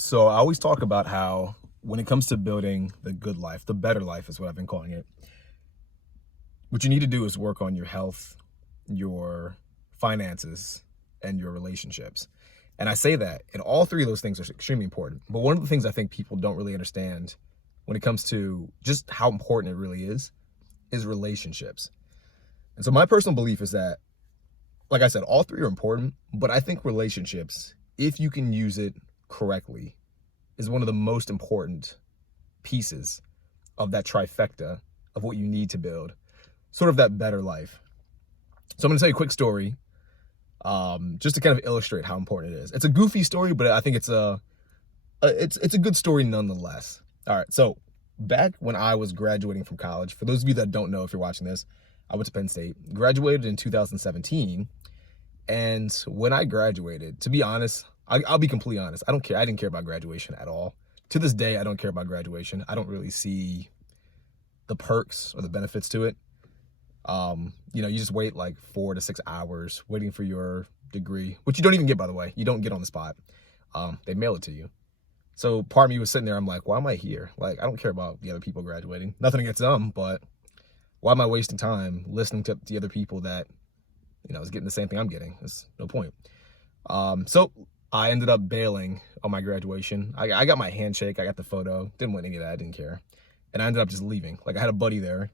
So I always talk about how when it comes to building the good life, the better life is what I've been calling it. What you need to do is work on your health, your finances, and your relationships. And I say that, and all three of those things are extremely important. But one of the things I think people don't really understand when it comes to just how important it really is relationships. And so my personal belief is that, like I said, all three are important, but I think relationships, if you can use it correctly, is one of the most important pieces of that trifecta of what you need to build sort of that better life. So I'm going to tell you a quick story, just to kind of illustrate how important it is. It's a goofy story, but I think it's a good story nonetheless. All right, so back when I was graduating from college, for those of you that don't know, if you're watching this, I went to Penn State, graduated in 2017, and when I graduated, to be honest, I'll be completely honest, I don't care. I didn't care about graduation at all. To this day, I don't care about graduation. I don't really see the perks or the benefits to it. You just wait like 4 to 6 hours waiting for your degree, which you don't even get, by the way. You don't get on the spot. They mail it to you. So part of me was sitting there, I'm like, why am I here? Like, I don't care about the other people graduating. Nothing against them, but why am I wasting time listening to the other people that, is getting the same thing I'm getting? There's no point. So I ended up bailing on my graduation. I got my handshake, I got the photo, didn't want any of that, I didn't care. And I ended up just leaving. Like, I had a buddy there,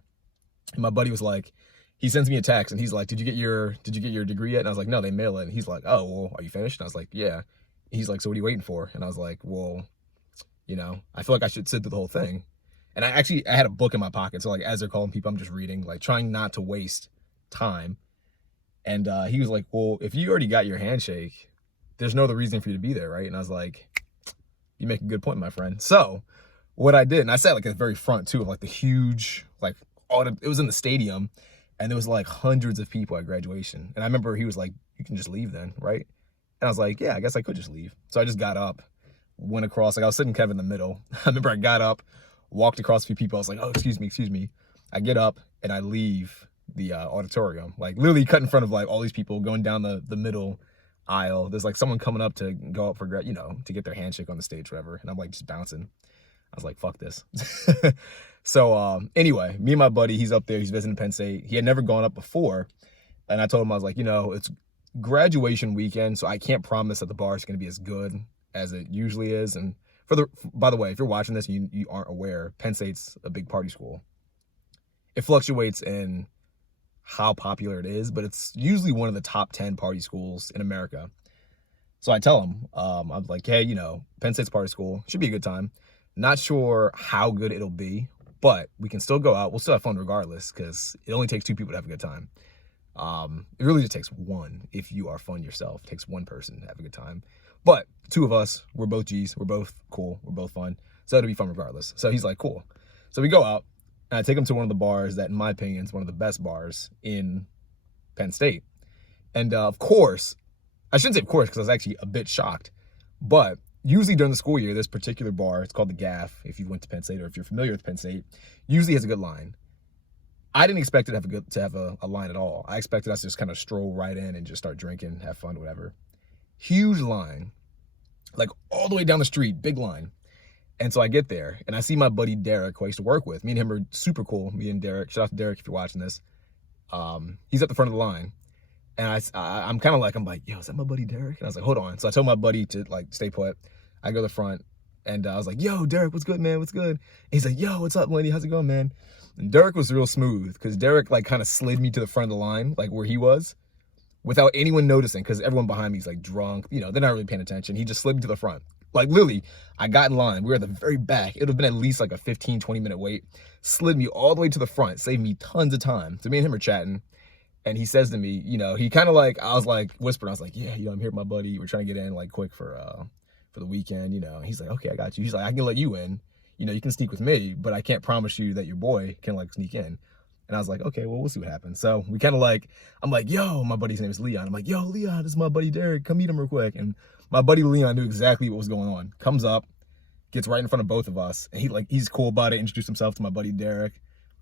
and my buddy was like, he sends me a text and he's like, did you get your degree yet? And I was like, no, they mail it. And he's like, oh, well, are you finished? And I was like, yeah. He's like, so what are you waiting for? And I was like, well, I feel like I should sit through the whole thing. And I had a book in my pocket. So like, as they're calling people, I'm just reading, like trying not to waste time. And he was like, well, if you already got your handshake, there's no other reason for you to be there, right? And I was like, you make a good point, my friend. So what I did, and I sat like at the very front too, of like the huge, like it was in the stadium, and there was like hundreds of people at graduation. And I remember he was like, you can just leave then, right? And I was like, yeah, I guess I could just leave. So I just got up, went across, like I was sitting kind of in the middle. I remember I got up, walked across a few people. I was like, oh, excuse me. I get up and I leave the auditorium, like literally cut in front of like all these people going down the middle aisle. There's like someone coming up to go up for, to get their handshake on the stage, whatever. And I'm like just bouncing. I was like, fuck this. So anyway, me and my buddy, he's up there, he's visiting Penn State. He had never gone up before. And I told him, I was like, it's graduation weekend, so I can't promise that the bar is going to be as good as it usually is. And by the way, if you're watching this and you aren't aware, Penn State's a big party school. It fluctuates in how popular it is, but it's usually one of the top 10 party schools in America. So I tell him, I'm like, hey, Penn State's party school, should be a good time. Not sure how good it'll be, but we can still go out. We'll still have fun regardless, because it only takes 2 people to have a good time. It really just takes one. If you are fun yourself, it takes one person to have a good time. But 2 of us, we're both G's, we're both cool, we're both fun, so it'll be fun regardless. So he's like, cool. So we go out, and I take him to one of the bars that, in my opinion, is one of the best bars in Penn State. And of course, I shouldn't say of course, because I was actually a bit shocked, but usually during the school year, this particular bar, it's called the Gaff, if you went to Penn State or if you're familiar with Penn State, usually has a good line. I didn't expect it to have a line at all. I expected us to just kind of stroll right in and just start drinking, have fun, whatever. Huge line, like all the way down the street, big line. And so I get there, and I see my buddy Derek, who I used to work with. Me and him are super cool, me and Derek. Shout out to Derek if you're watching this. He's at the front of the line. And I'm like, yo, is that my buddy Derek? And I was like, hold on. So I told my buddy to like stay put. I go to the front, and I was like, yo, Derek, what's good, man? What's good? And he's like, yo, what's up, Lenny? How's it going, man? And Derek was real smooth, because Derek like kind of slid me to the front of the line, like where he was, without anyone noticing, because everyone behind me is like drunk. They're not really paying attention. He just slid me to the front. Like literally, I got in line. We were at the very back. It would have been at least like a 15, 20-minute wait. Slid me all the way to the front, saved me tons of time. So me and him are chatting. And he says to me, he kind of like, I was like whispering, I was like, yeah, I'm here with my buddy. We're trying to get in like quick for the weekend, He's like, okay, I got you. He's like, I can let you in. You can sneak with me, but I can't promise you that your boy can like sneak in. And I was like, okay, well, we'll see what happens. So we kind of like, I'm like, yo, my buddy's name is Leon. I'm like, yo, Leon, this is my buddy Derek. Come meet him real quick. And my buddy Leon knew exactly what was going on. Comes up, gets right in front of both of us. And he's cool about it, introduced himself to my buddy Derek.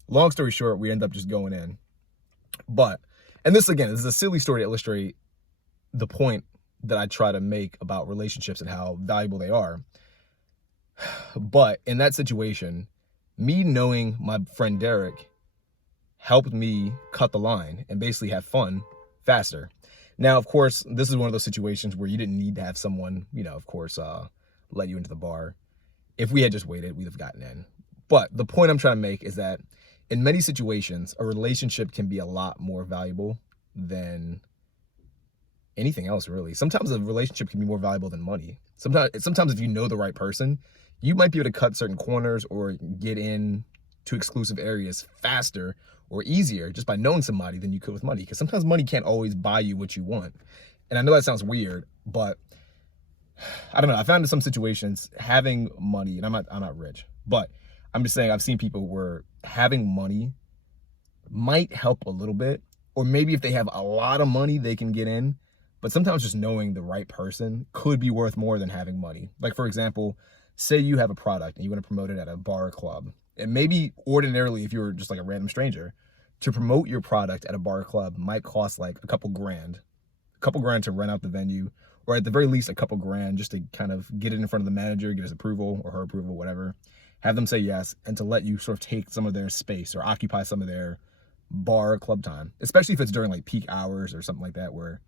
Long story short, we end up just going in. And this is a silly story to illustrate the point that I try to make about relationships and how valuable they are. But in that situation, me knowing my friend Derek helped me cut the line and basically have fun faster. Now, of course, this is one of those situations where you didn't need to have someone, of course, let you into the bar. If we had just waited, we'd have gotten in. But the point I'm trying to make is that in many situations, a relationship can be a lot more valuable than anything else, really. Sometimes a relationship can be more valuable than money. Sometimes if you know the right person, you might be able to cut certain corners or get in to exclusive areas faster or easier just by knowing somebody than you could with money. Because sometimes money can't always buy you what you want. And I know that sounds weird, but I don't know. I found in some situations having money, and I'm not rich, but I'm just saying I've seen people where having money might help a little bit, or maybe if they have a lot of money, they can get in. But sometimes just knowing the right person could be worth more than having money. Like, for example, say you have a product and you want to promote it at a bar or club. And maybe ordinarily, if you were just like a random stranger, to promote your product at a bar or club might cost like a couple grand to rent out the venue, or at the very least a couple grand just to kind of get it in front of the manager, get his approval or her approval, whatever, have them say yes, and to let you sort of take some of their space or occupy some of their bar or club time, especially if it's during like peak hours or something like that, where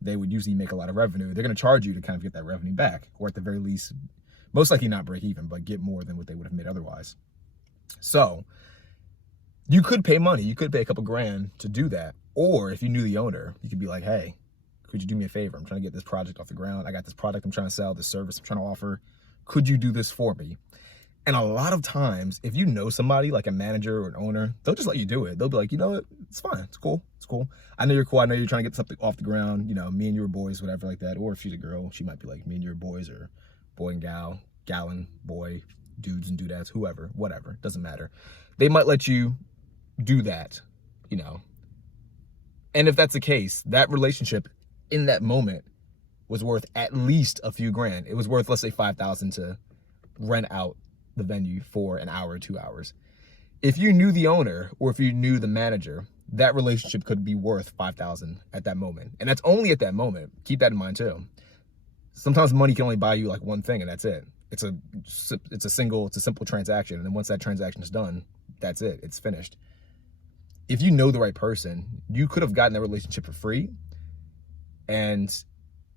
they would usually make a lot of revenue. They're going to charge you to kind of get that revenue back, or at the very least, most likely not break even, but get more than what they would have made otherwise. So you could pay money. You could pay a couple grand to do that. Or if you knew the owner, you could be like, hey, could you do me a favor? I'm trying to get this project off the ground. I got this product I'm trying to sell, this service I'm trying to offer. Could you do this for me? And a lot of times, if you know somebody like a manager or an owner, they'll just let you do it. They'll be like, you know what? It's fine. It's cool. It's cool. I know you're cool. I know you're trying to get something off the ground. Me and you are boys, whatever like that. Or if she's a girl, she might be like, me and you are boys, or boy and gal, gallon, boy, dudes and dudettes, whoever, whatever. Doesn't matter. They might let you do that, And if that's the case, that relationship in that moment was worth at least a few grand. It was worth, let's say, $5,000 to rent out the venue for an hour or 2 hours. If you knew the owner or if you knew the manager, that relationship could be worth $5,000 at that moment. And that's only at that moment. Keep that in mind too. Sometimes money can only buy you like one thing, and that's it. It's a simple transaction. And then once that transaction is done, that's it. It's finished. If you know the right person, you could have gotten that relationship for free. And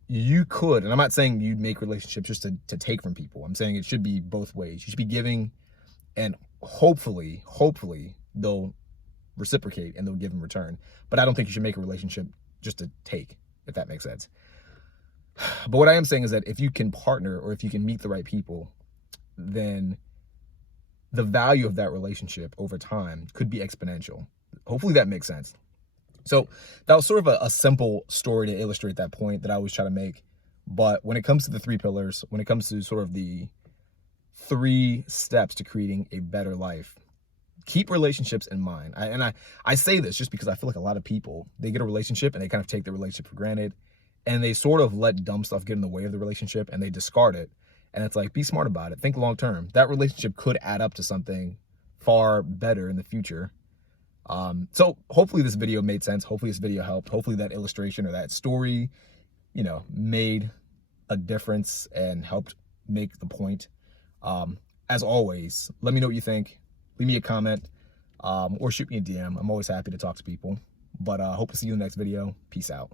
you could, and I'm not saying you make relationships just to take from people. I'm saying it should be both ways. You should be giving, and hopefully they'll reciprocate and they'll give in return. But I don't think you should make a relationship just to take, if that makes sense. But what I am saying is that if you can partner or if you can meet the right people, then the value of that relationship over time could be exponential. Hopefully that makes sense. So that was sort of a simple story to illustrate that point that I always try to make. But when it comes to the 3 pillars, when it comes to sort of the 3 steps to creating a better life, keep relationships in mind. I say this just because I feel like a lot of people, they get a relationship and they kind of take the relationship for granted, and they sort of let dumb stuff get in the way of the relationship and they discard it. And it's like, be smart about it. Think long term. That relationship could add up to something far better in the future. So hopefully this video made sense. Hopefully this video helped. Hopefully that illustration or that story, made a difference and helped make the point. As always, let me know what you think. Leave me a comment, or shoot me a DM. I'm always happy to talk to people, but hope to see you in the next video. Peace out.